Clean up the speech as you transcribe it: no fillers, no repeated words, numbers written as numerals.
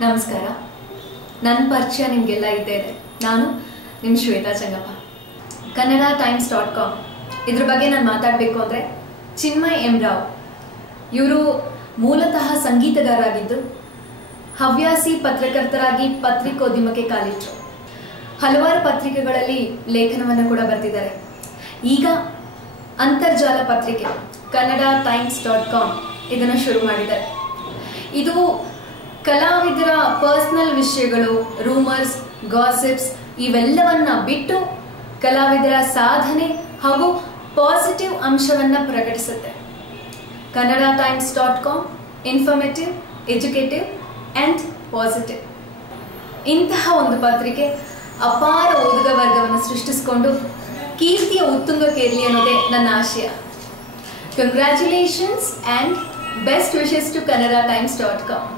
ನಮಸ್ಕಾರ. ನನ್ನ ಪರಿಚಯ ನಿಮಗೆಲ್ಲ ಇದೆ. ನಾನು ನಿಮ್ಮ ಶ್ವೇತಾ ಚಂಗಪ್ಪ. kannada.times.com ಇದ್ರ ಬಗ್ಗೆ ನಾನು ಮಾತಾಡಬೇಕು ಅಂದರೆ ಚಿನ್ಮಯ್ ಎಂ ರಾವ್ ಇವರು ಮೂಲತಃ ಸಂಗೀತಗಾರರಾಗಿದ್ದು ಹವ್ಯಾಸಿ ಪತ್ರಕರ್ತರಾಗಿ ಪತ್ರಿಕೋದ್ಯಮಕ್ಕೆ ಕಾಲಿಟ್ಟರು. ಹಲವಾರು ಪತ್ರಿಕೆಗಳಲ್ಲಿ ಲೇಖನವನ್ನು ಕೂಡ ಬರೆದಿದ್ದಾರೆ. ಈಗ ಅಂತರ್ಜಾಲ ಪತ್ರಿಕೆ kannada.times.com ಇದನ್ನು ಶುರು ಮಾಡಿದ್ದಾರೆ. ಇದು ಕಲಾವಿದರ ಪರ್ಸನಲ್ ವಿಷಯಗಳು, ರೂಮರ್ಸ್, ಗಾಸಿಪ್ಸ್ ಇವೆಲ್ಲವನ್ನ ಬಿಟ್ಟು ಕಲಾವಿದರ ಸಾಧನೆ ಹಾಗೂ ಪಾಸಿಟಿವ್ ಅಂಶವನ್ನು ಪ್ರಕಟಿಸುತ್ತೆ. kannada.times.com informative, executive and positive. ಇಂತಹ ಒಂದು ಪತ್ರಿಕೆ ಅಪಾರ ಓದುಗ ವರ್ಗವನ್ನು ಸೃಷ್ಟಿಸಿಕೊಂಡು ಕೀರ್ತಿಯ ಉತ್ತುಂಗಕ್ಕೇರಲಿ ಅನ್ನೋದೇ ನನ್ನ ಆಶಯ. Congratulations and best wishes to kannada.times.com.